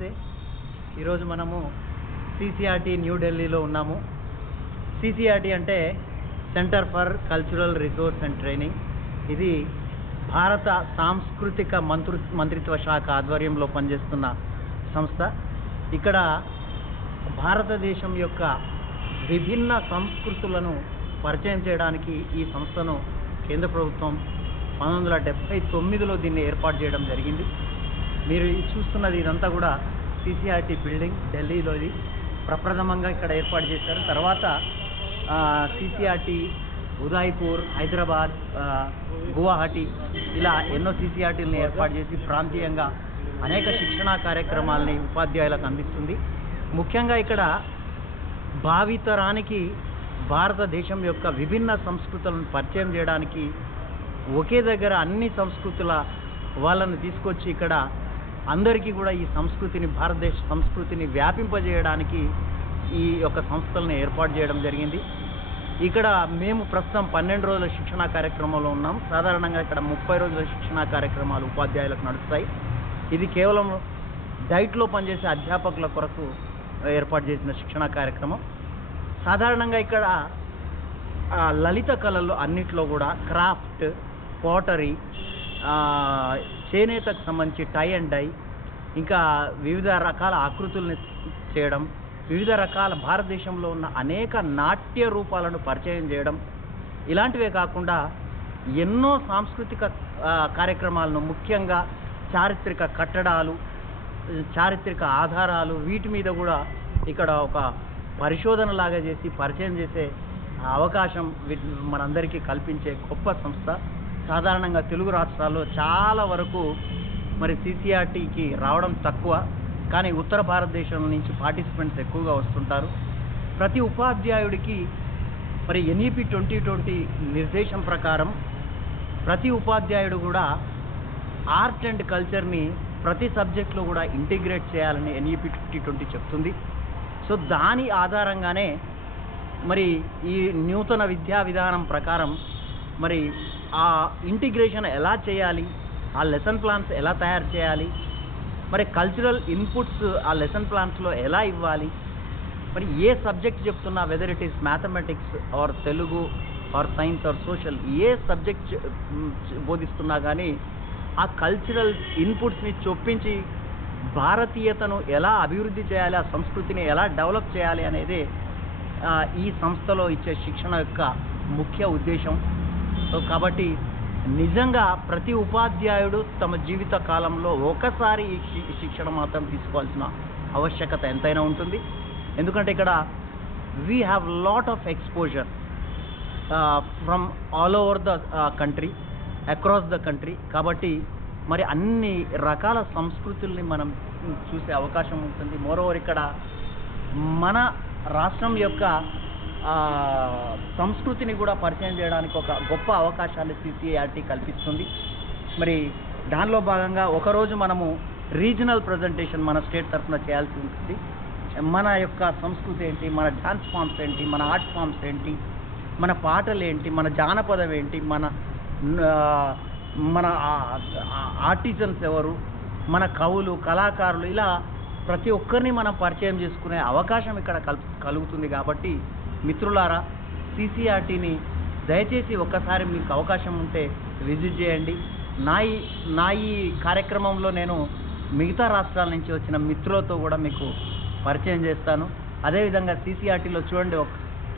నమస్తే. ఈరోజు మనము సిసిఆర్టీ న్యూ ఢిల్లీలో ఉన్నాము. సిసిఆర్టీ అంటే centre for cultural resource and training. ఇది భారత సాంస్కృతిక మంత్రిత్వ శాఖ ఆధ్వర్యంలో పనిచేస్తున్న సంస్థ. ఇక్కడ భారతదేశం యొక్క విభిన్న సంస్కృతులను పరిచయం చేయడానికి ఈ సంస్థను కేంద్ర ప్రభుత్వం 1979లో దీన్ని ఏర్పాటు చేయడం జరిగింది. మీరు చూస్తున్నది ఇదంతా కూడా సిసిఆర్టీ బిల్డింగ్, ఢిల్లీలో ఇది ప్రప్రథమంగా ఇక్కడ ఏర్పాటు చేశారు. తర్వాత సిసిఆర్టీ ఉదయ్పూర్, హైదరాబాద్, గువాహటి ఇలా ఎన్నో సిసిఆర్టీలను ఏర్పాటు చేసి ప్రాంతీయంగా అనేక శిక్షణా కార్యక్రమాలని ఉపాధ్యాయులకు అందిస్తుంది. ముఖ్యంగా ఇక్కడ భావితరానికి భారతదేశం యొక్క విభిన్న సంస్కృతులను పరిచయం చేయడానికి ఒకే దగ్గర అన్ని సంస్కృతుల వాళ్ళని తీసుకొచ్చి ఇక్కడ అందరికీ కూడా ఈ సంస్కృతిని, భారతదేశ సంస్కృతిని వ్యాపింపజేయడానికి ఈ యొక్క సంస్థలను ఏర్పాటు చేయడం జరిగింది. ఇక్కడ మేము ప్రస్తుతం 12 రోజుల శిక్షణా కార్యక్రమంలో ఉన్నాం. సాధారణంగా ఇక్కడ 30 రోజుల శిక్షణా కార్యక్రమాలు ఉపాధ్యాయులకు నడుస్తాయి. ఇది కేవలం డైట్లో పనిచేసే అధ్యాపకుల కొరకు ఏర్పాటు చేసిన శిక్షణా కార్యక్రమం. సాధారణంగా ఇక్కడ లలిత కళలు అన్నిట్లో కూడా క్రాఫ్ట్, పాటరీ, చేనేతకు సంబంధించి టై అండ్ డై, ఇంకా వివిధ రకాల ఆకృతుల్ని చేయడం, వివిధ రకాల భారతదేశంలో ఉన్న అనేక నాట్య రూపాలను పరిచయం చేయడం, ఇలాంటివే కాకుండా ఎన్నో సాంస్కృతిక కార్యక్రమాలను, ముఖ్యంగా చారిత్రక కట్టడాలు, చారిత్రక ఆధారాలు, వీటి మీద కూడా ఇక్కడ ఒక పరిశోధన లాగా చేసి పరిచయం చేసే అవకాశం మనందరికీ కల్పించే గొప్ప సంస్థ. సాధారణంగా తెలుగు రాష్ట్రాల్లో చాలా వరకు మరి సిసిఆర్టీకి రావడం తక్కువ, కానీ ఉత్తర భారతదేశం నుంచి పార్టిసిపెంట్స్ ఎక్కువగా వస్తుంటారు. ప్రతి ఉపాధ్యాయుడికి మరి ఎన్ఈపి 2020 నిర్దేశం ప్రకారం ప్రతి ఉపాధ్యాయుడు కూడా ఆర్ట్ అండ్ కల్చర్ని ప్రతి సబ్జెక్ట్లో కూడా ఇంటిగ్రేట్ చేయాలని ఎన్ఈపి 2020 చెప్తుంది. సో దాని ఆధారంగానే మరి ఈ నూతన విద్యా విధానం ప్రకారం మరి ఆ ఇంటిగ్రేషన్ ఎలా చేయాలి, ఆ లెసన్ ప్లాన్స్ ఎలా తయారు చేయాలి, మరి కల్చరల్ ఇన్పుట్స్ ఆ లెసన్ ప్లాన్స్లో ఎలా ఇవ్వాలి, మరి ఏ సబ్జెక్ట్ చెప్తున్నా, whether it is mathematics or Telugu or science or social, ఏ సబ్జెక్ట్ బోధిస్తున్నా కానీ ఆ కల్చరల్ ఇన్పుట్స్ని చొప్పించి భారతీయతను ఎలా అభివృద్ధి చేయాలి, ఆ సంస్కృతిని ఎలా డెవలప్ చేయాలి అనేది ఈ సంస్థలో ఇచ్చే శిక్షణ యొక్క ముఖ్య ఉద్దేశం. సో కాబట్టి నిజంగా ప్రతి ఉపాధ్యాయుడు తమ జీవిత కాలంలో ఒకసారి ఈ శిక్షణ మాత్రం తీసుకోవాల్సిన ఆవశ్యకత ఎంతైనా ఉంటుంది. ఎందుకంటే ఇక్కడ we have lot of exposure from all over the country, across the country. కాబట్టి మరి అన్ని రకాల సంస్కృతుల్ని మనం చూసే అవకాశం ఉంటుంది. మోరోవర్ ఇక్కడ మన రాష్ట్రం యొక్క సంస్కృతిని కూడా పరిచయం చేయడానికి ఒక గొప్ప అవకాశాన్ని సిసిఆర్టీ కల్పిస్తుంది. మరి దానిలో భాగంగా ఒకరోజు మనము రీజనల్ ప్రజెంటేషన్ మన స్టేట్ తరఫున చేయాల్సి ఉంటుంది. మన యొక్క సంస్కృతి ఏంటి, మన డాన్స్ ఫామ్స్ ఏంటి, మన ఆర్ట్ ఫామ్స్ ఏంటి, మన పాటలు ఏంటి, మన జానపదం ఏంటి, మన ఆర్టిజన్స్ ఎవరు, మన కవులు, కళాకారులు, ఇలా ప్రతి ఒక్కరిని మనం పరిచయం చేసుకునే అవకాశం ఇక్కడ కలుగుతుంది. కాబట్టి మిత్రులారా, సిసిఆర్టీని దయచేసి ఒక్కసారి మీకు అవకాశం ఉంటే విజిట్ చేయండి. నా ఈ కార్యక్రమంలో నేను మిగతా రాష్ట్రాల నుంచి వచ్చిన మిత్రులతో కూడా మీకు పరిచయం చేస్తాను. అదేవిధంగా సిసిఆర్టీలో చూడండి,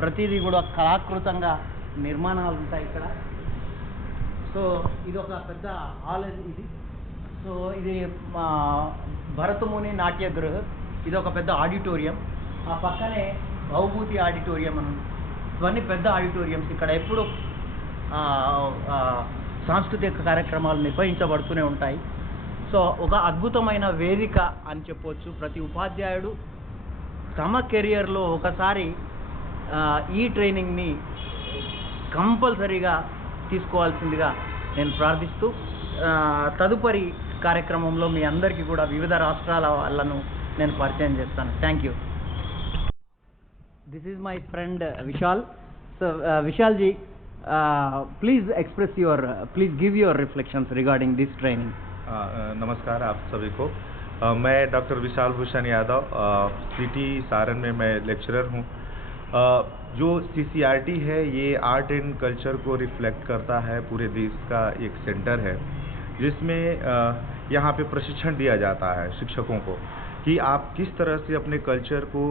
ప్రతిదీ కూడా కళాకృతంగా నిర్మాణాలు ఉంటాయి ఇక్కడ. సో ఇది ఒక పెద్ద హాల్ ఇది. సో ఇది భరతముని నాట్యగృహ, ఇది ఒక పెద్ద ఆడిటోరియం. ఆ పక్కనే భౌభూతి ఆడిటోరియం అని, ఇవన్నీ పెద్ద ఆడిటోరియంస్. ఇక్కడ ఎప్పుడు సాంస్కృతిక కార్యక్రమాలు నిర్వహించబడుతూనే ఉంటాయి. సో ఒక అద్భుతమైన వేదిక అని చెప్పవచ్చు. ప్రతి ఉపాధ్యాయుడు తమ కెరియర్లో ఒకసారి ఈ ట్రైనింగ్ని కంపల్సరీగా తీసుకోవాల్సిందిగా నేను ప్రార్థిస్తూ తదుపరి కార్యక్రమంలో మీ అందరికీ కూడా వివిధ రాష్ట్రాల వాళ్ళను నేను పరిచయం చేస్తాను. Thank you. This is my friend Vishal. So Vishal ji, please give your reflections regarding this training. नमस्कार आप सभी को। मैं डॉक्टर विशाल भूषण यादव सिटी सारण में मैं लेक्चरर हूँ। जो CCRT है ये आर्ट एंड कल्चर को रिफ्लेक्ट करता है, पूरे देश का एक सेंटर है जिसमें यहाँ पे प्रशिक्षण दिया जाता है शिक्षकों को कि आप किस तरह से अपने कल्चर को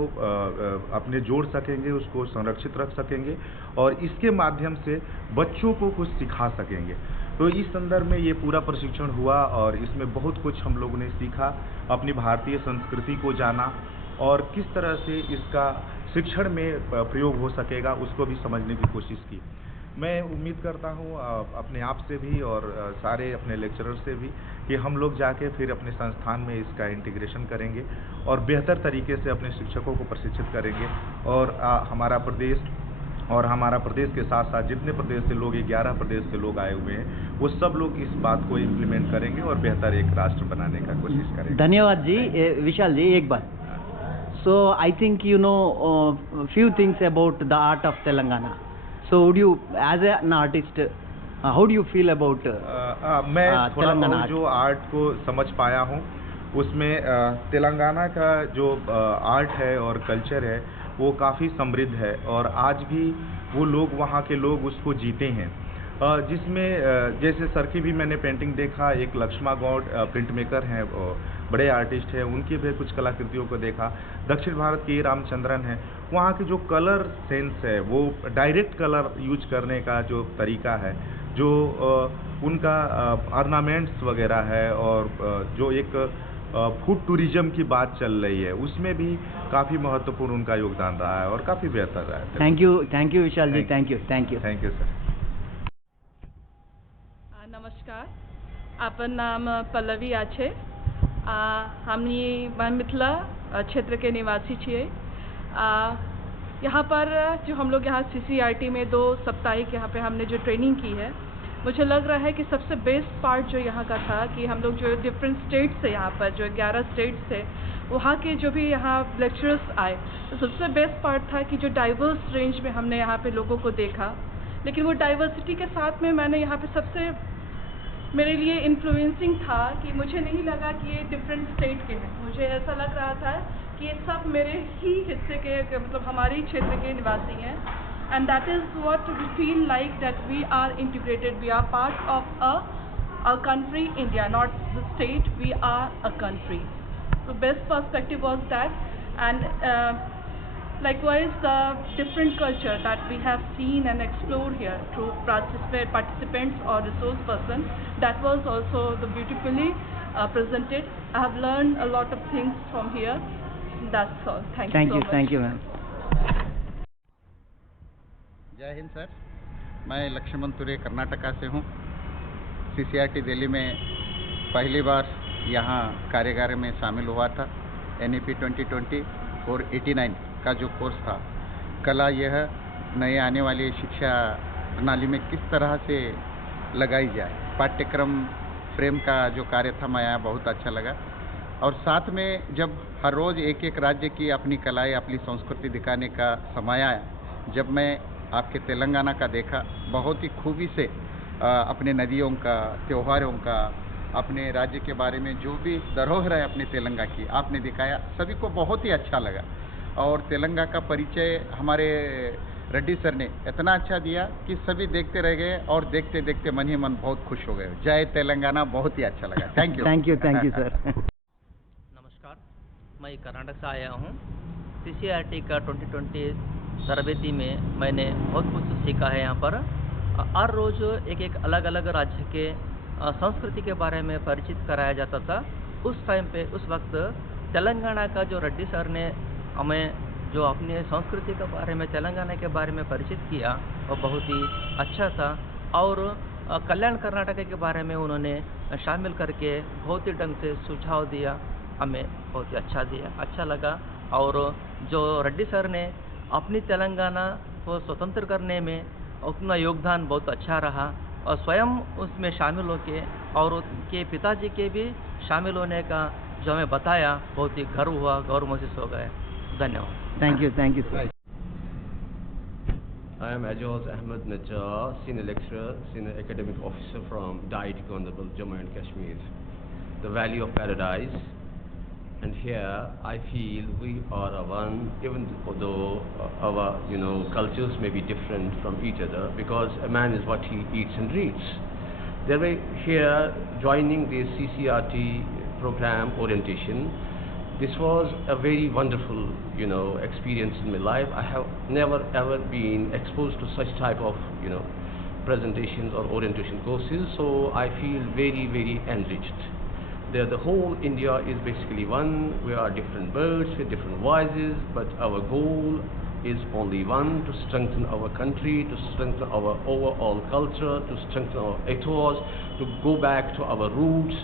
अपने जोड़ सकेंगे, उसको संरक्षित रख सकेंगे और इसके माध्यम से बच्चों को कुछ सिखा सकेंगे। तो इस संदर्भ में ये पूरा प्रशिक्षण हुआ और इसमें बहुत कुछ हम लोगों ने सीखा, अपनी भारतीय संस्कृति को जाना और किस तरह से इसका शिक्षण में प्रयोग हो सकेगा उसको भी समझने की कोशिश की। मैं उम्मीद करता हूँ अपने आप से भी और सारे अपने लेक्चरर से भी कि हम लोग जाके फिर अपने संस्थान में इसका इंटीग्रेशन करेंगे और बेहतर तरीके से अपने शिक्षकों को प्रशिक्षित करेंगे और हमारा प्रदेश के साथ साथ जितने प्रदेश से लोग 11 प्रदेश से लोग आए हुए हैं वो सब लोग इस बात को इम्प्लीमेंट करेंगे और बेहतर एक राष्ट्र बनाने का कोशिश करेंगे। धन्यवाद जी। विशाल जी, एक बात, so I think you know few things about the art of Telangana. So would you, as an artist, how do you feel about मैं थोड़ा Telangana बहुत art? जो आर्ट को समझ पाया हूँ उसमें तेलंगाना का जो आर्ट है और कल्चर है वो काफ़ी समृद्ध है और आज भी वो लोग, वहाँ के लोग उसको जीते हैं। जिसमें जैसे सर की भी मैंने पेंटिंग देखा, एक लक्ष्मा गौड़ प्रिंट मेकर हैं, बड़े आर्टिस्ट हैं, उनकी भी कुछ कलाकृतियों को देखा। दक्षिण भारत के रामचंद्रन हैं, वहाँ की जो कलर सेंस है वो डायरेक्ट कलर यूज करने का जो तरीका है, जो उनका ऑर्नामेंट्स वगैरह है और जो एक फूड टूरिज्म की बात चल रही है उसमें भी काफ़ी महत्वपूर्ण उनका योगदान रहा है और काफ़ी बेहतर रहा है। Thank you Vishal ji, thank you sir. नमस्कार, आपन नाम पल्लवी आछे। मैं मिथिला क्षेत्र के निवासी छिए। यहाँ पर जो हम लोग यहाँ CCRT में 2 साप्ताहिक यहाँ पे हमने जो ट्रेनिंग की है, मुझे लग रहा है कि सबसे बेस्ट पार्ट जो यहाँ का था कि हम लोग जो डिफरेंट स्टेट्स से यहाँ पर जो 11 स्टेट्स थे वहाँ के जो भी यहाँ लेक्चरर्स आए, तो सबसे बेस्ट पार्ट था कि जो डाइवर्स रेंज में हमने यहाँ पे लोगों को देखा। लेकिन वो डाइवर्सिटी के साथ में मैंने यहाँ पे सबसे मेरे लिए इन्फ्लुएंसिंग था कि मुझे नहीं लगा कि ये डिफरेंट स्टेट के हैं। मुझे ऐसा लग रहा था कि ये सब मेरे ही हिस्से के, मतलब हमारे ही क्षेत्र के निवासी हैं। And that is what we feel like, that we are integrated, we are part of a country India, not the state, we are a country. So best perspective was that, and likewise the different culture that we have seen and explored here through participants or resource person, that was also the beautifully presented. I have learned a lot of things from here. That's all. Thank you so much. Thank you ma'am. जय Hind sir, मैं लक्ष्मण तुरे कर्नाटका से हूँ। CCRT Delhi में पहली बार यहाँ कार्यक्रम में शामिल हुआ था। NEP 2020 और 89 का जो कोर्स था, कला यह नए आने वाली शिक्षा प्रणाली में किस तरह से लगाई जाए, पाठ्यक्रम फ्रेम का जो कार्य था मैं आया, बहुत अच्छा लगा। और साथ में जब हर रोज़ एक एक राज्य की अपनी कलाएं, अपनी संस्कृति दिखाने का समय आया, जब मैं आपके तेलंगाना का देखा, बहुत ही खूबी से अपने नदियों का, त्योहारों का, अपने राज्य के बारे में जो भी धरोहर है अपने तेलंगा की आपने दिखाया, सभी को बहुत ही अच्छा लगा। और तेलंगा का परिचय हमारे रेड्डी सर ने इतना अच्छा दिया कि सभी देखते रह गए और देखते देखते मन ही मन बहुत खुश हो गए। जय तेलंगाना, बहुत ही अच्छा लगा। Thank you sir. नमस्कार, मैं कर्नाटक से आया हूँ। CCRT का 2020 तरबेती में मैंने बहुत कुछ सीखा है। यहाँ पर हर रोज़ एक अलग अलग राज्य के संस्कृति के बारे में परिचित कराया जाता था। उस टाइम पे, उस वक्त तेलंगाना का जो रेड्डी सर ने हमें जो अपने संस्कृति के बारे में, तेलंगाना के बारे में परिचित किया, वो बहुत ही अच्छा था। और कल्याण कर्नाटक के बारे में उन्होंने शामिल करके बहुत ही ढंग से सुझाव दिया, हमें बहुत ही अच्छा लगा। और जो रेड्डी सर ने अपनी तेलंगाना को स्वतंत्र करने में अपना योगदान बहुत अच्छा रहा और स्वयं उसमें शामिल होके और उनके पिताजी के भी शामिल होने का जो हमें बताया, बहुत ही गर्व हुआ, गौरव महसूस हो गया। धन्यवाद। Thank you sir. I am Ajaz Ahmed Najjar, Senior Lecturer, Senior Academic Officer from DIET, Honorable Jammu and Kashmir. The Valley of Paradise And here I feel we are one, even though our cultures may be different from each other, because a man is what he eats and reads. Thereby here joining the CCRT program orientation, this was a very wonderful experience in my life. I have never ever been exposed to such type of presentations or orientation courses, so I feel very, very enriched. There, the whole India is basically one. We are different birds with different voices, but our goal is only one: to strengthen our country, to strengthen our overall culture, to strengthen our ethos, to go back to our roots,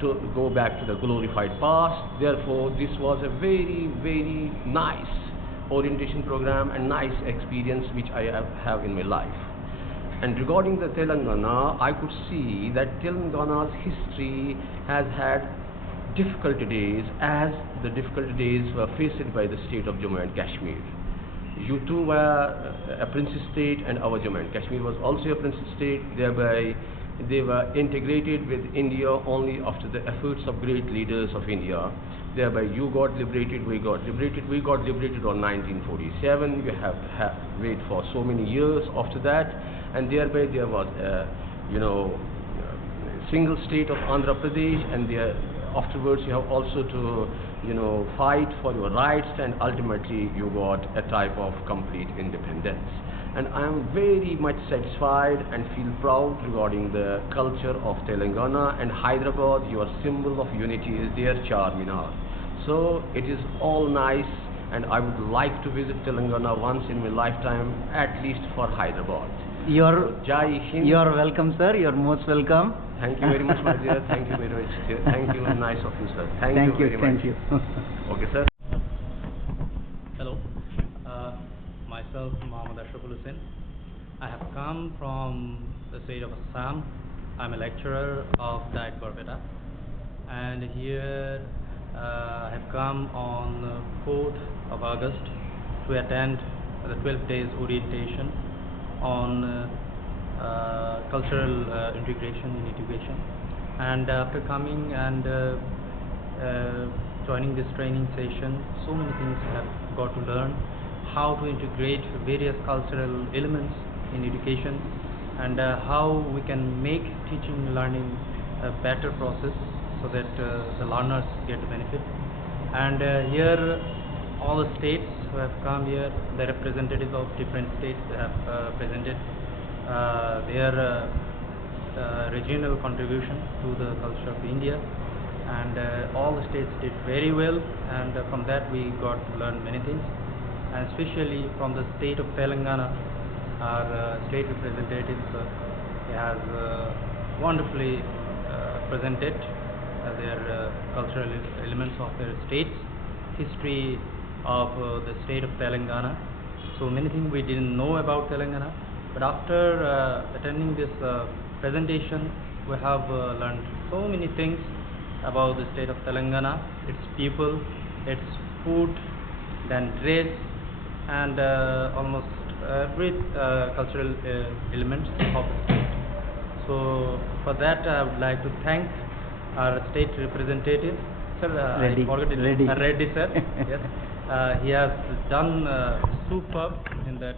to go back to the glorified past. Therefore, this was a very, very nice orientation program and nice experience which I have in my life. And regarding the Telangana, I could see that Telangana's history has had difficult days, as the difficult days were faced by the state of Jammu and Kashmir. You too were a princess state, and our Jammu and Kashmir was also a princess state. Thereby, they were integrated with India only after the efforts of great leaders of India. Thereby, you got liberated, we got liberated. We got liberated on 1947. We have wait for so many years after that. And thereby there was a single state of Andhra Pradesh, and there afterwards you have also to fight for your rights, and ultimately you got a type of complete independence. And I am very much satisfied and feel proud regarding the culture of Telangana. And Hyderabad, your symbol of unity is there, Charminar. So it is all nice, and I would like to visit Telangana once in my lifetime, at least for Hyderabad. Jai Hind. You are welcome, sir. You are most welcome. Thank you very much, my dear. Thank you very much, dear. Thank you. Nice of you, sir. Thank you very much. Thank you. Okay, sir. Hello. Myself, Mohammad Ashraful Hussain. I have come from the state of Assam. I'm a lecturer of Diet Barbeta. And here I have come on 4th of August to attend the 12 days orientation on cultural integration in education. And after coming and joining this training session, so many things I have got to learn: how to integrate various cultural elements in education, and how we can make teaching and learning a better process so that the learners get the benefit. And here all the states who have come here, the representatives of different states have presented their regional contribution to the culture of India, and all the states did very well, and from that we got to learn many things. And especially from the state of Telangana, our state representatives has wonderfully presented their cultural elements of their states, history of the state of Telangana. So many things we didn't know about Telangana, but after attending this presentation, we have learned so many things about the state of Telangana, its people, its food, then dress, and almost every cultural elements of the state. So for that I would like to thank our state representative, sir. Reddy. I forgot it. Reddy. Reddy, sir. Yes. He has done superb in that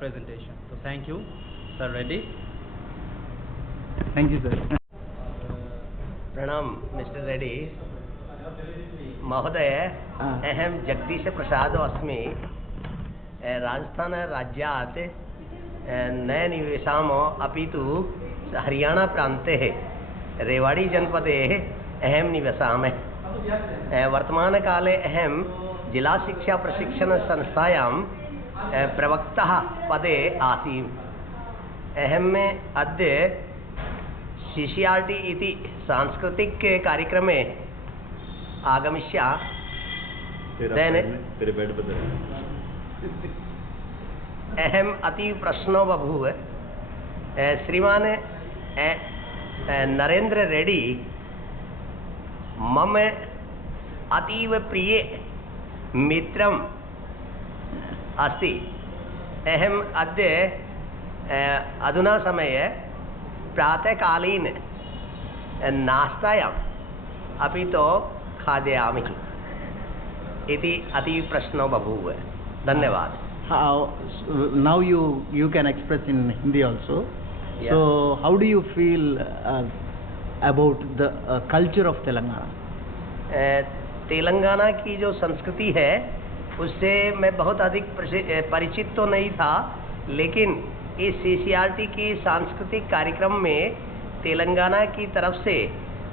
presentation. So thank you, Sir Reddy. Thank you, sir. प्रणाम mister Reddy महोदय अहम जगदीश प्रसाद अस्मि राजस्थान राज्यात् न निवसाम अपि तु हरियाणा प्रान्ते रेवाड़ी जनपदे अहम निवसामि वर्तमानकाले अहम जिला शिक्षा प्रशिक्षण संस्थायां प्रवक्ता पदे आसि अहम अद्य CCRT इति सांस्कृतिक कार्यक्रमे आगमिष्या अहम अतीव प्रसन्नो बभूव श्रीमान नरेंद्र रेड्डी मम अतीव प्रिय मित्रम अस्ति अहम अद्य अधुना समये प्रातःकालीन नास्तायां अपि तो खादयामि इति अतीव प्रश्नो बभूव। धन्यवाद। Now you can express in Hindi also. Yeah. So how do you feel about the culture of Telangana? Telangana की जो संस्कृति है उससे मैं बहुत अधिक परिचित तो नहीं था, लेकिन इस CCRT की सांस्कृतिक कार्यक्रम में तेलंगाना की तरफ से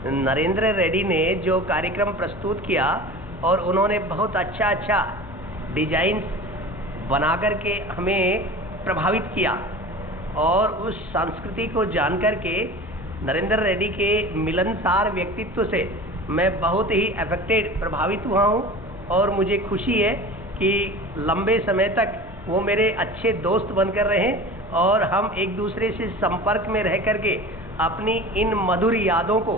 नरेंद्र रेड्डी ने जो कार्यक्रम प्रस्तुत किया और उन्होंने बहुत अच्छा डिजाइन बना करके हमें प्रभावित किया, और उस संस्कृति को जान करके नरेंद्र रेड्डी के मिलनसार व्यक्तित्व से मैं बहुत ही प्रभावित हुआ हूँ, और मुझे खुशी है कि लंबे समय तक वो मेरे अच्छे दोस्त बनकर रहे और हम एक दूसरे से संपर्क में रह करके अपनी इन मधुर यादों को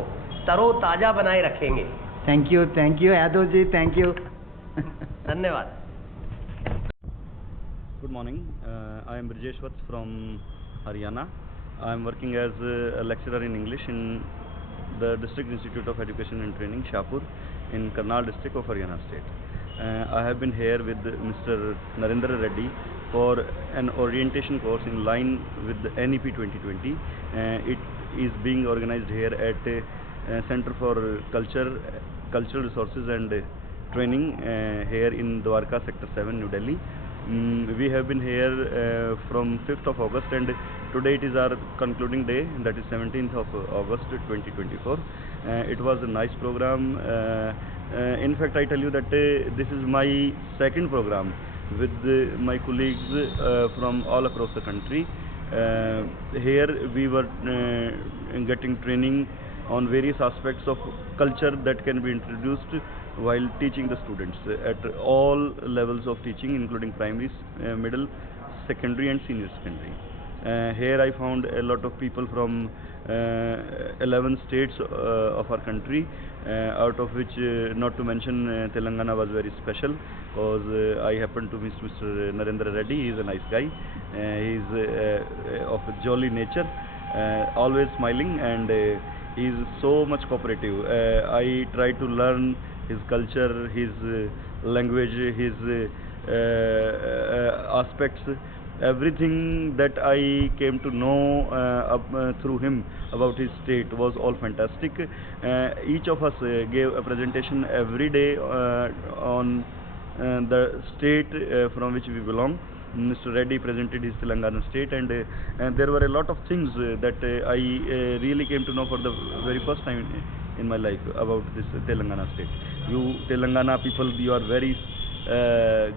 तरोताज़ा बनाए रखेंगे। Thank you Yadav ji, thank you. धन्यवाद। Good morning. I am Brijesh Vats from Haryana. I am working as a lecturer in English in the District Institute of Education and Training, Shahpur, in Karnal district of Haryana state. I have been here with Mr. Narendra Reddy for an orientation course in line with the NEP 2020. It is being organized here at Center for Cultural Resources and Training here in Dwarka, Sector 7, New Delhi. We have been here from 5th of August, and today it is our concluding day, that is 17th of August 2024. It was a nice program. In fact, I tell you that this is my second program with my colleagues from all across the country. Here we were getting training on various aspects of culture that can be introduced while teaching the students at all levels of teaching, including primary, middle, secondary and senior secondary. Here I found a lot of people from 11 states of our country, out of which, not to mention, Telangana was very special, because I happened to meet Mr. Narendra Reddy. He is a nice guy. He is of a jolly nature, always smiling, and he is so much cooperative. I try to learn his culture, his language, his aspects, everything that I came to know through him about his state was all fantastic. Each of us gave a presentation every day on the state from which we belong. Mr. Reddy presented his Telangana state, and there were a lot of things that I really came to know for the very first time in my life about this Telangana state. You Telangana people, you are very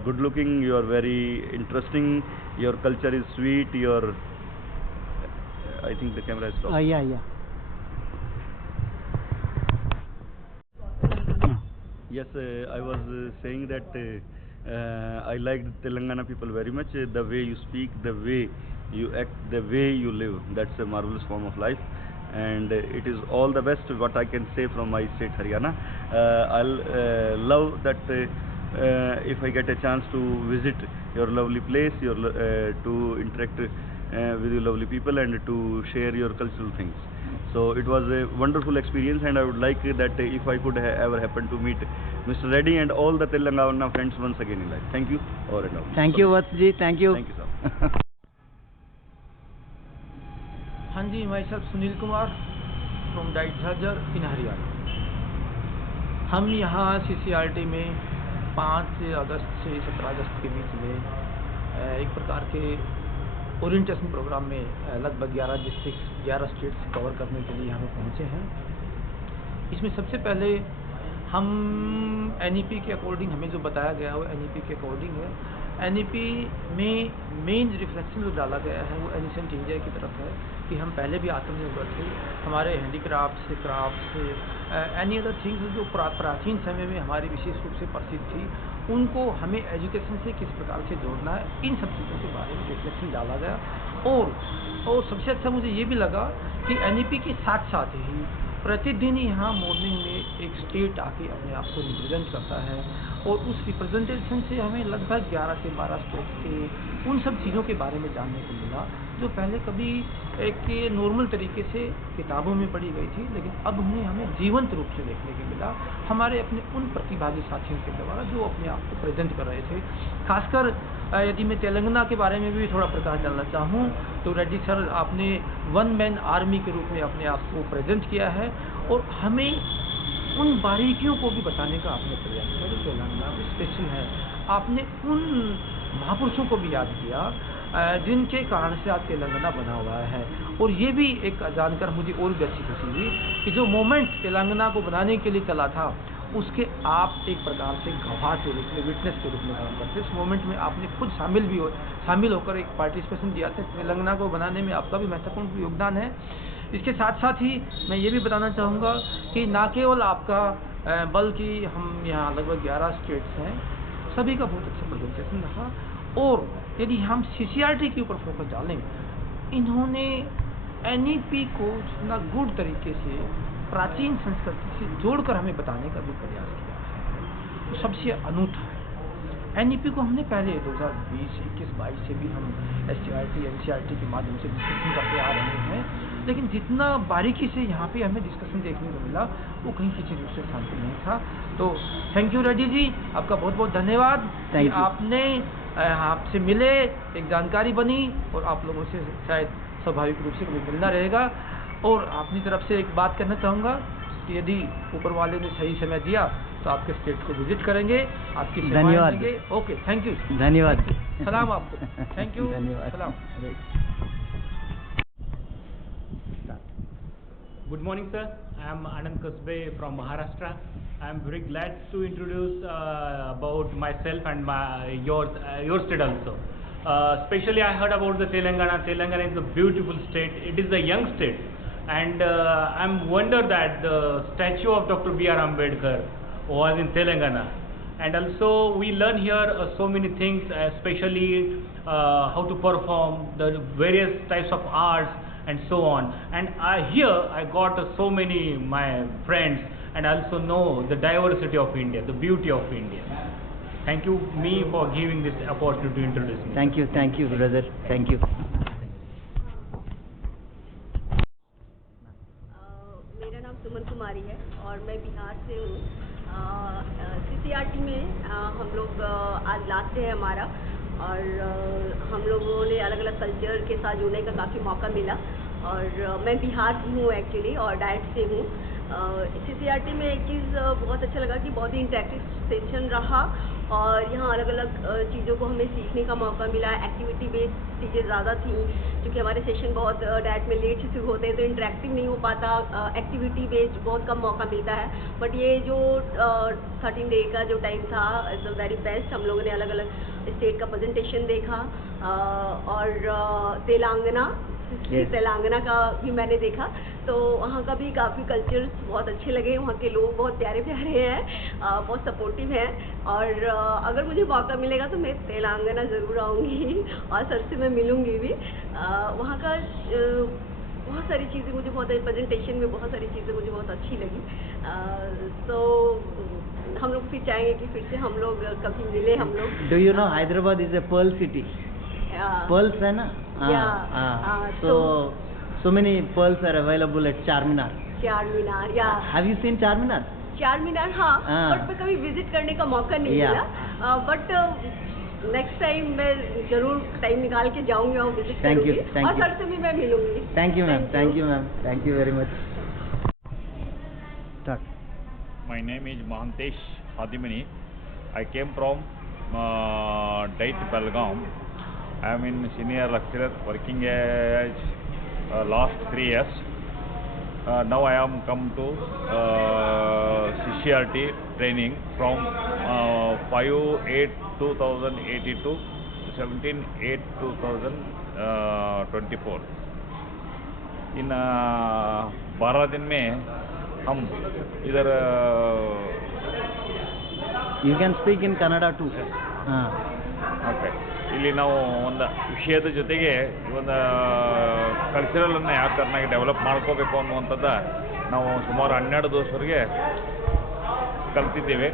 good looking, you are very interesting, your culture is sweet, your I think the camera is stopped. Yeah. Yes, I was saying that I liked Telangana people very much. The way you speak, the way you act, the way you live, that's a marvelous form of life, and it is all the best what I can say from my state Haryana. I'll love that if I get a chance to visit your lovely place, to interact with your lovely people and to share your cultural things. So it was a wonderful experience, and I would like that if I could ever happen to meet Mr. Reddy and all the Telangana friends once again in life. Thank you. Over and out. Thank you, Vatsji. Thank you. Thank you, sir. हाँ जी, myself Sunil Kumar from Dight Jhajjar in Haryana. हम यहाँ CCRT में 5 अगस्त से 17 अगस्त के बीच में एक प्रकार के ओरिएंटेशन प्रोग्राम में लगभग 11 डिस्ट्रिक्ट 11 स्टेट्स कवर करने के लिए यहाँ पे पहुँचे हैं। इसमें सबसे पहले हम NEP के अकॉर्डिंग, हमें जो बताया गया वो NEP के अकॉर्डिंग है। NEP में मेन रिफ्लेक्शन जो डाला गया है वो एनिसेंट इंडिया की तरफ है कि हम पहले भी आत्मनिर्भर थे, हमारे क्राफ्ट्स एनी अदर थिंग्स जो प्राचीन समय में हमारी विशेष रूप से प्रसिद्ध थी, उनको हमें एजुकेशन से किस प्रकार से जोड़ना है, इन सब चीज़ों के बारे में रिफ्लेक्शन डाला गया। और सबसे अच्छा मुझे ये भी लगा कि NEP के साथ साथ ही प्रतिदिन यहाँ मॉर्निंग में एक स्टेट आके अपने आप को रिप्रेजेंट करता है, और उस रिप्रेजेंटेशन से हमें लगभग 11 से 12 स्टेट के उन सब चीज़ों के बारे में जानने को मिला जो पहले कभी एक नॉर्मल तरीके से किताबों में पढ़ी गई थी, लेकिन अब उन्हें हमें जीवंत रूप से देखने को मिला हमारे अपने उन प्रतिभागी साथियों के द्वारा जो अपने आप को प्रेजेंट कर रहे थे। खासकर यदि मैं तेलंगाना के बारे में भी थोड़ा प्रकाश डालना चाहूँ तो रेड्डी सर आपने वन मैन आर्मी के रूप में अपने आप को प्रेजेंट किया है और हमें उन बारीकियों को भी बताने का आपने प्रयास किया जो तेलंगाना में स्पेशल है। आपने उन महापुरुषों को भी याद किया जिनके कारण से आज तेलंगाना बना हुआ है। और ये भी एक जानकर मुझे और भी अच्छी खुशी हुई कि जो मोमेंट तेलंगाना को बनाने के लिए चला था उसके आप एक प्रकार से गवाह के रूप में, विटनेस के रूप में काम करते। इस मोमेंट में आपने खुद शामिल होकर एक पार्टिसिपेशन दिया था। तेलंगाना को बनाने में आपका भी महत्वपूर्ण योगदान है। इसके साथ साथ ही मैं ये भी बताना चाहूँगा कि ना केवल आपका बल्कि हम यहाँ लगभग 11 स्टेट्स हैं, सभी का बहुत अच्छा प्रेजेंटेशन रहा। और यदि हम CCRT के ऊपर फोकस डालें, इन्होंने NEP को इतना गुड तरीके से प्राचीन संस्कृति से जोड़कर हमें बताने का भी प्रयास किया है, तो सबसे अनूठा है। NEP को हमने पहले 2020, 21, 22 से भी हम SCRT, NCRT के माध्यम से डिस्कशन करते आ रहे हैं, लेकिन जितना बारीकी से यहाँ पे हमें डिस्कशन देखने को मिला वो कहीं किसी दूसरे स्थान पर नहीं था। तो थैंक यू रेड्डी जी, आपका बहुत बहुत धन्यवाद कि आपने आपसे मिले, एक जानकारी बनी और आप लोगों से शायद स्वाभाविक रूप से कभी मिलना रहेगा। और अपनी तरफ से एक बात कहना चाहूँगा कि यदि ऊपर वाले ने सही समय दिया तो आपके स्टेट को विजिट करेंगे, आपकी सेवाएं देंगे। ओके, थैंक यू, धन्यवाद, सलाम आपको, थैंक यू, धन्यवाद, सलाम। Good morning, sir. I am Anand Kasbe from Maharashtra. I am very glad to introduce about myself and your state also. Especially I heard about the Telangana. Telangana is a beautiful state. It is a young state, and I am wonder that the statue of Dr. B.R. Ambedkar was in Telangana. And also we learn here so many things, especially how to perform the various types of arts and so on. And here I got so many my friends, and I also know the diversity of India, the beauty of India. Thank you me for giving this opportunity to introduce me. Thank you brother, thank you. मेरा नाम सुमन कुमारी है और मैं बिहार से हूँ। CCRT में हम लोग आज लास्ट डे है हमारा, और हम लोगों ने अलग अलग कल्चर के साथ जुड़ने का काफ़ी मौका मिला। और मैं बिहार से हूँ एक्चुअली और डाइट से हूँ। CCRT में एक चीज़ बहुत अच्छा लगा कि बहुत ही इंटरेक्टिव सेशन रहा और यहाँ अलग अलग चीज़ों को हमें सीखने का मौका मिला। एक्टिविटी बेस्ड चीज़ें ज़्यादा थी, क्योंकि हमारे सेशन बहुत डाइट में लेट से शुरू होते हैं तो इंटरेक्टिव नहीं हो पाता, एक्टिविटी बेस्ड बहुत कम मौका मिलता है। बट ये जो 13 डे का जो टाइम था इज़ द वेरी बेस्ट। हम लोगों ने अलग अलग स्टेट का प्रेजेंटेशन देखा और तेलंगाना का भी मैंने देखा, तो वहाँ का भी काफ़ी कल्चर्स बहुत अच्छे लगे। वहाँ के लोग बहुत प्यारे प्यारे हैं, बहुत सपोर्टिव हैं, और अगर मुझे मौका मिलेगा तो मैं तेलंगाना ज़रूर आऊँगी और सर से मैं मिलूँगी भी। वहाँ का बहुत सारी चीज़ें मुझे बहुत, प्रेजेंटेशन में बहुत सारी चीज़ें मुझे बहुत अच्छी लगी। तो हम लोग फिर चाहेंगे कि फिर से हम लोग कभी मिले हम लोग। Do you know Hyderabad is a pearl city? Pearls है ना? So many pearls are available at Charminar. Charminar, yeah. Have you seen Charminar? Charminar, हाँ, बट मैं कभी विजिट करने का मौका नहीं मिला। बट नेक्स्ट टाइम मैं जरूर टाइम निकाल के जाऊंगी और विजिट करूंगी और सर से भी मैं मिलूंगी। Thank you ma'am, thank you ma'am, thank you very much. My name is Mahantesh Hadimani. I came from Dait Belgaum. I am in senior lecturer working as last 3 years. Now I am come to CCRT training from 5/8/2082 to 17/8/2024. इन 12 दिन में हम इधर You can speak in Kannada too. Okay, ಇಲ್ಲಿ ನಾವು ಒಂದು ವಿಷಯದ ಜೊತೆಗೆ ಒಂದು ಕಲ್ಚರಲನ್ನು ಯಾವ ಥರನಾಗಿ ಡೆವಲಪ್ ಮಾಡ್ಕೋಬೇಕು ಅನ್ನುವಂಥದ್ದು ನಾವು ಸುಮಾರು 12 ದಿವಸವರೆಗೆ ಕಲ್ತಿದ್ದೇವೆ.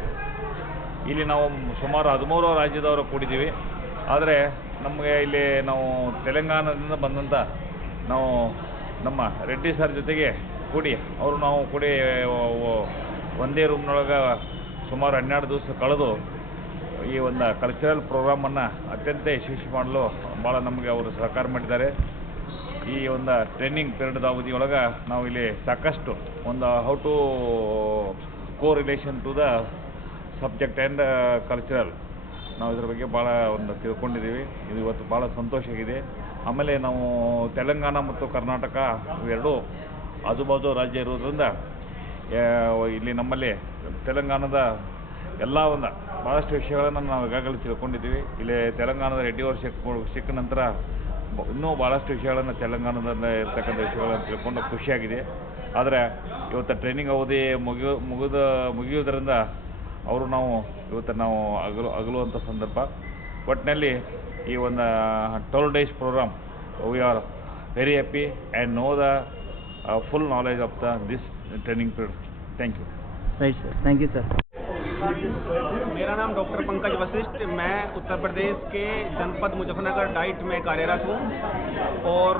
ಇಲ್ಲಿ ನಾವು ಸುಮಾರು 13 ರಾಜ್ಯದವರು ಕೂಡಿದ್ದೀವಿ. ಆದರೆ ನಮಗೆ ಇಲ್ಲಿ ನಾವು ತೆಲಂಗಾಣದಿಂದ ಬಂದಂಥ ನಾವು ನಮ್ಮ ರೆಡ್ಡಿ ಸರ್ ಜೊತೆಗೆ ಕೂಡಿ ನಾವು ಕೂಡಿ ಒಂದೇ ರೂಮ್ನೊಳಗೆ ಸುಮಾರು 12 ದಿವಸ ಕಳೆದು ಈ ಒಂದು ಕಲ್ಚರಲ್ ಪ್ರೋಗ್ರಾಮನ್ನು ಅತ್ಯಂತ ಯಶಸ್ವಿ ಮಾಡಲು ಭಾಳ ನಮಗೆ ಅವರು ಸಹಕಾರ ಮಾಡಿದ್ದಾರೆ. ಈ ಒಂದು ಟ್ರೈನಿಂಗ್ ಪೀರಿಯಡ್ ಅವಧಿಯೊಳಗೆ ನಾವು ಇಲ್ಲಿ ಸಾಕಷ್ಟು ಒಂದು how to correlation to the subject and cultural ನಾವು ಇದ್ರ ಬಗ್ಗೆ ಭಾಳ ಒಂದು ತಿಳ್ಕೊಂಡಿದ್ದೀವಿ. ಇದು ಇವತ್ತು ಭಾಳ ಸಂತೋಷ ಆಗಿದೆ. ಆಮೇಲೆ ನಾವು ತೆಲಂಗಾಣ ಮತ್ತು ಕರ್ನಾಟಕ ಇವೆರಡೂ ಆಜುಬಾಜು ರಾಜ್ಯ ಇರೋದ್ರಿಂದ ಇಲ್ಲಿ ನಮ್ಮಲ್ಲಿ ತೆಲಂಗಾಣದ ಎಲ್ಲ ಒಂದು ಭಾಳಷ್ಟು ವಿಷಯಗಳನ್ನು ನಾವು ಈಗಾಗಲೇ ತಿಳ್ಕೊಂಡಿದ್ದೀವಿ. ಇಲ್ಲಿ ತೆಲಂಗಾಣದ ರೆಡ್ಡಿ ಅವರು ಸಿಕ್ಕ ನಂತರ ಇನ್ನೂ ಭಾಳಷ್ಟು ವಿಷಯಗಳನ್ನು ತೆಲಂಗಾಣದಲ್ಲಿ ಇರ್ತಕ್ಕಂಥ ವಿಷಯಗಳನ್ನು ತಿಳ್ಕೊಂಡು ಖುಷಿಯಾಗಿದೆ. ಆದರೆ ಇವತ್ತು ಟ್ರೈನಿಂಗ್ ಅವಧಿ ಮುಗಿಯೋದರಿಂದ ನಾವು ಅಗಲುವಂಥ ಸಂದರ್ಭ. ಒಟ್ಟಿನಲ್ಲಿ ಈ ಒಂದು 12 days programme we are very happy and know the full knowledge of this training period. Thank you. Right sir, thank you sir. मेरा नाम डॉक्टर पंकज वशिष्ठ, मैं उत्तर प्रदेश के जनपद मुजफ्फरनगर डाइट में कार्यरत हूँ और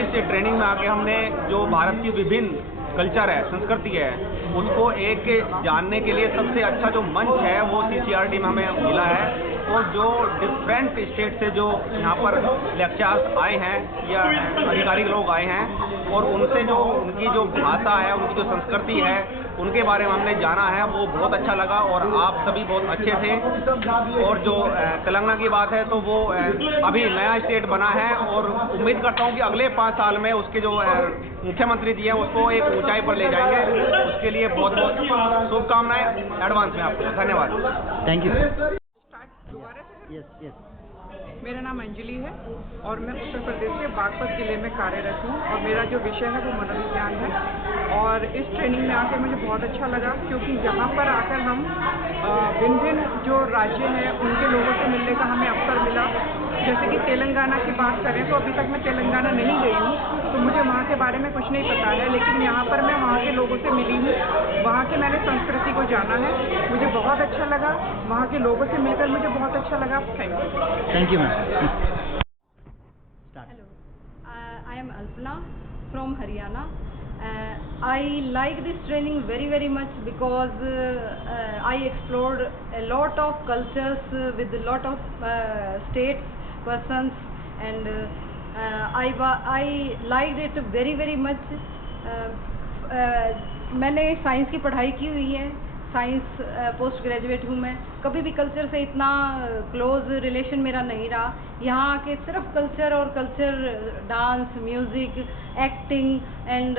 इस ट्रेनिंग में आके हमने जो भारत की विभिन्न कल्चर है, संस्कृति है, उसको एक जानने के लिए सबसे अच्छा जो मंच है वो CCRT में हमें मिला है. और जो डिफरेंट स्टेट से जो यहाँ पर लेक्चर्स आए हैं या अधिकारी लोग आए हैं और उनसे जो उनकी जो भाषा है, उनकी जो संस्कृति है, उनके बारे में हमने जाना है, वो बहुत अच्छा लगा. और आप सभी बहुत अच्छे थे. और जो तेलंगाना की बात है तो वो अभी नया स्टेट बना है और उम्मीद करता हूँ कि अगले 5 साल में उसके जो मुख्यमंत्री जी हैं उसको एक ऊंचाई पर ले जाएंगे. उसके लिए बहुत बहुत शुभकामनाएं एडवांस में आपको. धन्यवाद. Thank you. यस. मेरा नाम अंजलि है और मैं उत्तर प्रदेश के बागपत ज़िले में कार्यरत हूँ और मेरा जो विषय है वो मनोविज्ञान है. और इस ट्रेनिंग में आकर मुझे बहुत अच्छा लगा क्योंकि यहाँ पर आकर हम भिन्न भिन्न जो राज्य हैं उनके लोगों से मिलने का हमें अवसर मिला. जैसे कि तेलंगाना की बात करें तो अभी तक मैं तेलंगाना नहीं गई हूँ तो मुझे वहाँ के बारे में कुछ नहीं पता है, लेकिन यहाँ पर मैं वहाँ के लोगों से मिली हूँ, वहाँ के मैंने संस्कृति को जाना है. मुझे बहुत अच्छा लगा, वहाँ के लोगों से मिलकर मुझे बहुत अच्छा लगा. Thank you ma'am. Hello, I am Alpana from Haryana. I like this training very much because I explored a lot of cultures with a lot of states, persons, and I liked it very much. मैंने science की पढ़ाई की हुई है, science post graduate हूँ मैं. कभी भी कल्चर से इतना क्लोज रिलेशन मेरा नहीं रहा. यहाँ आके सिर्फ कल्चर और culture dance, music, acting and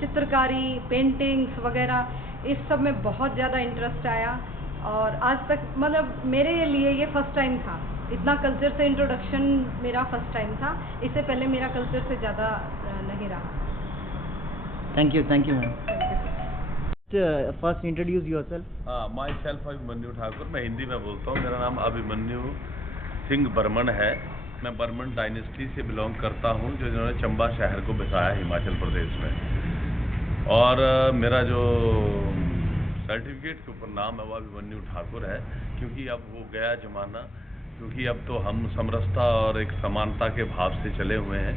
चित्रकारी, पेंटिंग्स वगैरह इस सब में बहुत ज़्यादा इंटरेस्ट आया. और आज तक मतलब मेरे लिए ये फर्स्ट टाइम था. इतना कल्चर से इंट्रोडक्शन मेरा फर्स्ट टाइम था. इससे पहले मेरा कल्चर से ज़्यादा नहीं रहा. Thank you ma'am. First introduce yourself. My self Abhimanyu Thakur. मैं हिंदी में बोलता हूँ. मेरा नाम अभिमन्यु सिंह बर्मन है. मैं बर्मन डायनेस्टी से बिलोंग करता हूँ जो जिन्होंने चंबा शहर को बसाया हिमाचल प्रदेश में. और मेरा जो सर्टिफिकेट के ऊपर नाम है वो अभिमन्यु ठाकुर है क्योंकि अब वो गया जमाना, क्योंकि अब तो हम समरसता और एक समानता के भाव से चले हुए हैं.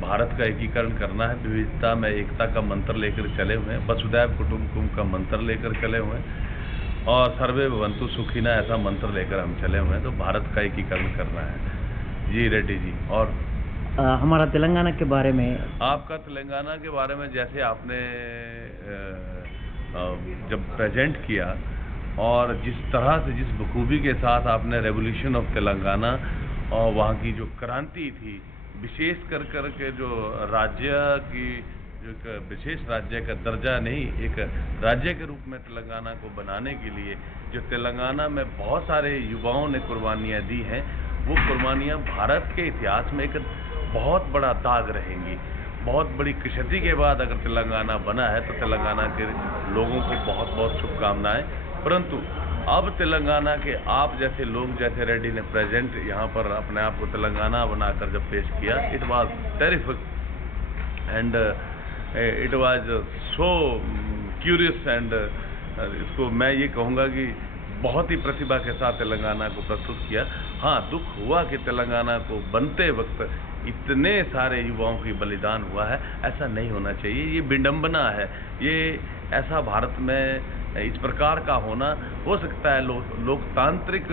भारत का एकीकरण करना है, विविधता में एकता का मंत्र लेकर चले हुए हैं, वसुधैव कुटुंबकम का मंत्र लेकर चले हुए हैं और सर्वे भवन्तु सुखिनः ऐसा मंत्र लेकर हम चले हुए हैं. तो भारत का एकीकरण करना है. जी रेड्डी जी. और हमारा तेलंगाना के बारे में, आपका तेलंगाना के बारे में जैसे आपने जब प्रेजेंट किया और जिस तरह से जिस बखूबी के साथ आपने रेवोल्यूशन ऑफ तेलंगाना और वहाँ की जो क्रांति थी, विशेष कर के जो राज्य की जो एक विशेष राज्य का दर्जा नहीं, एक राज्य के रूप में तेलंगाना को बनाने के लिए जो तेलंगाना में बहुत सारे युवाओं ने कुर्बानियाँ दी हैं, वो कुर्बानियाँ भारत के इतिहास में एक बहुत बड़ा दाग रहेंगी. बहुत बड़ी क्षति के बाद अगर तेलंगाना बना है तो तेलंगाना के लोगों को बहुत बहुत शुभकामनाएं. परंतु अब तेलंगाना के आप जैसे लोग, जैसे रेड्डी ने प्रेजेंट यहाँ पर अपने आप को तेलंगाना बनाकर जब पेश किया, it was terrific and it was so curious. And इसको मैं ये कहूँगा कि बहुत ही प्रतिभा के साथ तेलंगाना को प्रस्तुत किया। हाँ, दुख हुआ कि तेलंगाना को बनते वक्त इतने सारे युवाओं की बलिदान हुआ है, ऐसा नहीं होना चाहिए। ये विडंबना है। ये ऐसा भारत में इस प्रकार का होना हो सकता है लोकतांत्रिक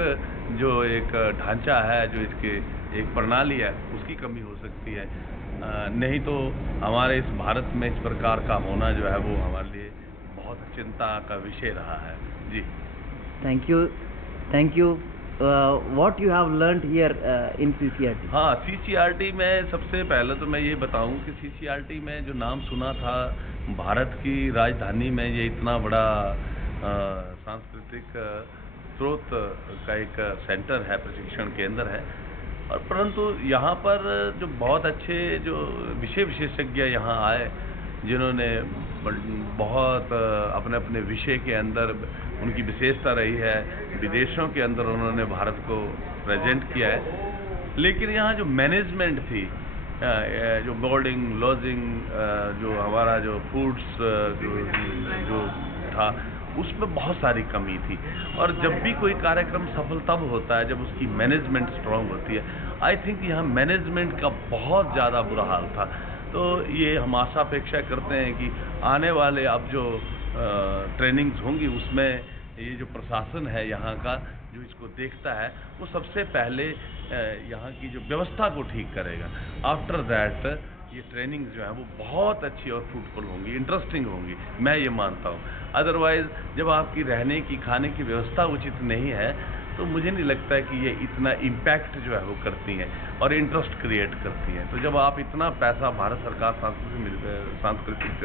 जो एक ढांचा है, जो इसके एक प्रणाली है, उसकी कमी हो सकती है। नहीं तो हमारे इस भारत में इस प्रकार का होना जो है वो हमारे लिए बहुत चिंता का विषय रहा है। जी, thank you. What you have learned here in CCRT? हाँ, CCRT में सबसे पहले तो मैं ये बताऊं कि CCRT में जो नाम सुना था, भारत की राजधानी में ये इतना बड़ा सांस्कृतिक स्रोत का एक सेंटर है, प्रशिक्षण केंद्र है, और परंतु यहाँ पर जो बहुत अच्छे जो विषय विशेषज्ञ यहाँ आए, जिन्होंने बहुत अपने अपने विषय के अंदर उनकी विशेषता रही है, विदेशों के अंदर उन्होंने भारत को प्रेजेंट किया है। लेकिन यहाँ जो मैनेजमेंट थी, जो बोर्डिंग लॉजिंग, जो हमारा जो फूड्स जो था, उसमें बहुत सारी कमी थी। और जब भी कोई कार्यक्रम सफल तब होता है जब उसकी मैनेजमेंट स्ट्रांग होती है। आई थिंक यहाँ मैनेजमेंट का बहुत ज़्यादा बुरा हाल था। तो ये हम आशा अपेक्षा करते हैं कि आने वाले अब जो ट्रेनिंग्स होंगी उसमें ये जो प्रशासन है यहाँ का, जो इसको देखता है, वो सबसे पहले यहाँ की जो व्यवस्था को ठीक करेगा। आफ्टर दैट ये ट्रेनिंग जो है वो बहुत अच्छी और फ्रूटफुल होंगी, इंटरेस्टिंग होंगी, मैं ये मानता हूँ। अदरवाइज़ जब आपकी रहने की खाने की व्यवस्था उचित नहीं है तो मुझे नहीं लगता है कि ये इतना इम्पैक्ट जो है वो करती हैं और इंटरेस्ट क्रिएट करती हैं। तो जब आप इतना पैसा, भारत सरकार सांस्कृतिक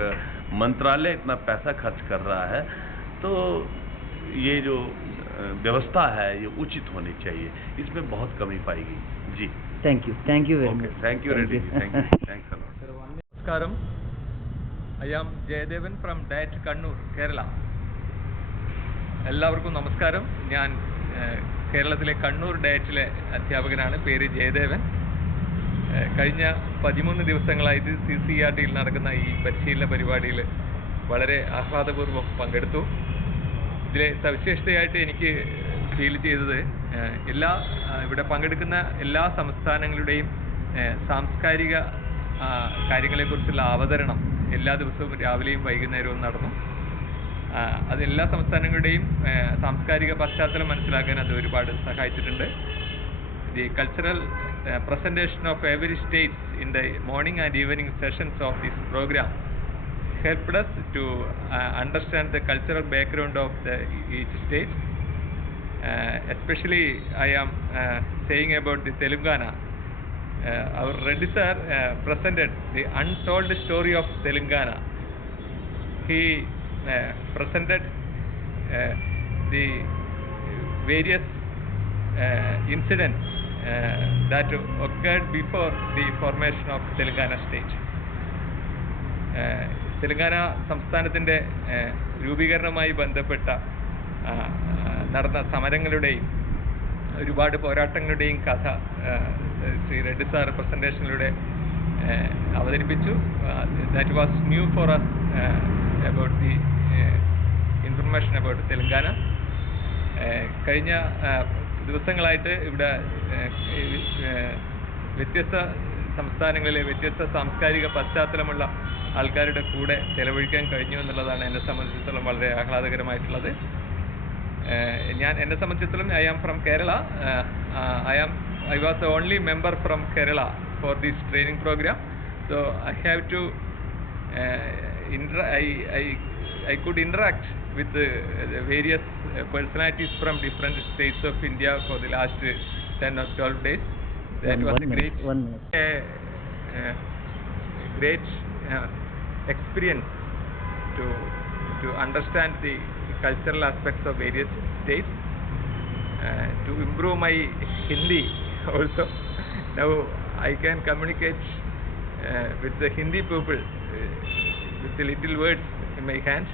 मंत्रालय इतना पैसा खर्च कर रहा है, तो ये जो व्यवस्था है ये उचित होनी चाहिए, इसमें बहुत कमी पाएगी। जी, thank you very much. Thank you Reddy ji, thanks a lot. നമസ്കാരം, I am Jayadevan from DIET Kannur, Kerala. എല്ലാവർക്കും നമസ്കാരം. ഞാൻ കേരളത്തിലെ കണ്ണൂർ ഡയറ്റിലെ അധ്യാപകനാണ്. പേര് ജയദേവൻ. കഴിഞ്ഞ 13 ദിവസങ്ങളായിട്ട് CCRTയിൽ നടക്കുന്ന ഈ പരിശീലന പരിപാടിയിൽ വളരെ ആഹ്ലാദപൂർവ്വം പങ്കെടുത്തു. ഇതിലെ സവിശേഷതയായിട്ട് എനിക്ക് ഫീൽ ചെയ്തത് ഇവിടെ പങ്കെടുക്കുന്ന എല്ലാ സംസ്ഥാനങ്ങളുടെയും സാംസ്കാരിക കാര്യങ്ങളെക്കുറിച്ചുള്ള അവതരണം എല്ലാ ദിവസവും രാവിലെയും വൈകുന്നേരവും നടന്നു. അത് എല്ലാ സംസ്ഥാനങ്ങളുടെയും സാംസ്കാരിക പശ്ചാത്തലം മനസ്സിലാക്കാൻ അത് ഒരുപാട് സഹായിച്ചിട്ടുണ്ട്. The cultural presentation of every state in the morning and evening sessions of this program helped us to understand the cultural background of each state. Especially I am saying about the Telangana. Our Reddy sir presented the untold story of Telangana. He presented the various incidents that occurred before the formation of Telangana state. Telangana സംസ്ഥാനത്തിൻ്റെ രൂപീകരണവുമായി ബന്ധപ്പെട്ട നടന്ന സമരങ്ങളുടെയും ഒരുപാട് പോരാട്ടങ്ങളുടെയും കഥ Shri Reddy sir പ്രസൻറ്റേഷനിലൂടെ അവതരിപ്പിച്ചു. That was new for us about the information about Telangana. കഴിഞ്ഞ ദിവസങ്ങളായിട്ട് ഇവിടെ വ്യത്യസ്ത സംസ്ഥാനങ്ങളിലെ വ്യത്യസ്ത സാംസ്കാരിക പശ്ചാത്തലമുള്ള ആൾക്കാരുടെ കൂടെ ചെലവഴിക്കാൻ കഴിഞ്ഞു എന്നുള്ളതാണ് എന്നെ സംബന്ധിച്ചിടത്തോളം വളരെ ആഹ്ലാദകരമായിട്ടുള്ളത്. എന്നെ സംബന്ധിച്ചിടത്തോളം I am from Kerala. I was the only member from Kerala for this training program, so I have to I could interact with the various personalities from different states of India for the last 10 or 12 days. That was a great experience to understand the cultural aspects of various states, to improve my Hindi also. Now I can communicate with the Hindi people with the little words in my hands.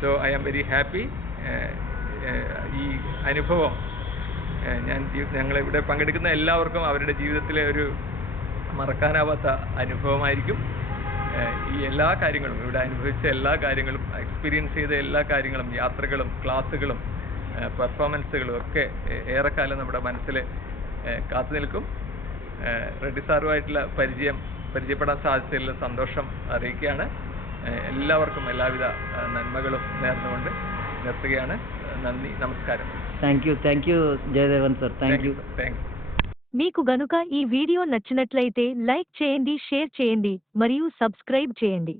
So I am very happy. ഈ അനുഭവം ഞങ്ങളിവിടെ പങ്കെടുക്കുന്ന എല്ലാവർക്കും അവരുടെ ജീവിതത്തിലെ ഒരു മറക്കാനാവാത്ത അനുഭവമായിരിക്കും. ഈ എല്ലാ കാര്യങ്ങളും ഇവിടെ അനുഭവിച്ച എല്ലാ കാര്യങ്ങളും, എക്സ്പീരിയൻസ് ചെയ്ത എല്ലാ കാര്യങ്ങളും, യാത്രകളും ക്ലാസ്സുകളും പെർഫോമൻസുകളും ഒക്കെ ഏറെക്കാലം നമ്മുടെ മനസ്സിൽ കാത്തു നിൽക്കും. റെഡ്ഡി സാറുമായിട്ടുള്ള പരിചയപ്പെടാൻ സാധിച്ചതിൽ സന്തോഷം അറിയിക്കുകയാണ്. എല്ലാവർക്കും എല്ലാവിധ നന്മകളും നേർന്നുകൊണ്ട് നിർത്തുകയാണ്. നന്ദി, నమస్కారం. Thank you Jayadevan sir. Thank you. మీకు గనుక ఈ వీడియో నచ్చినట్లయితే లైక్ చేయండి, షేర్ చేయండి మరియు సబ్స్క్రైబ్ చేయండి.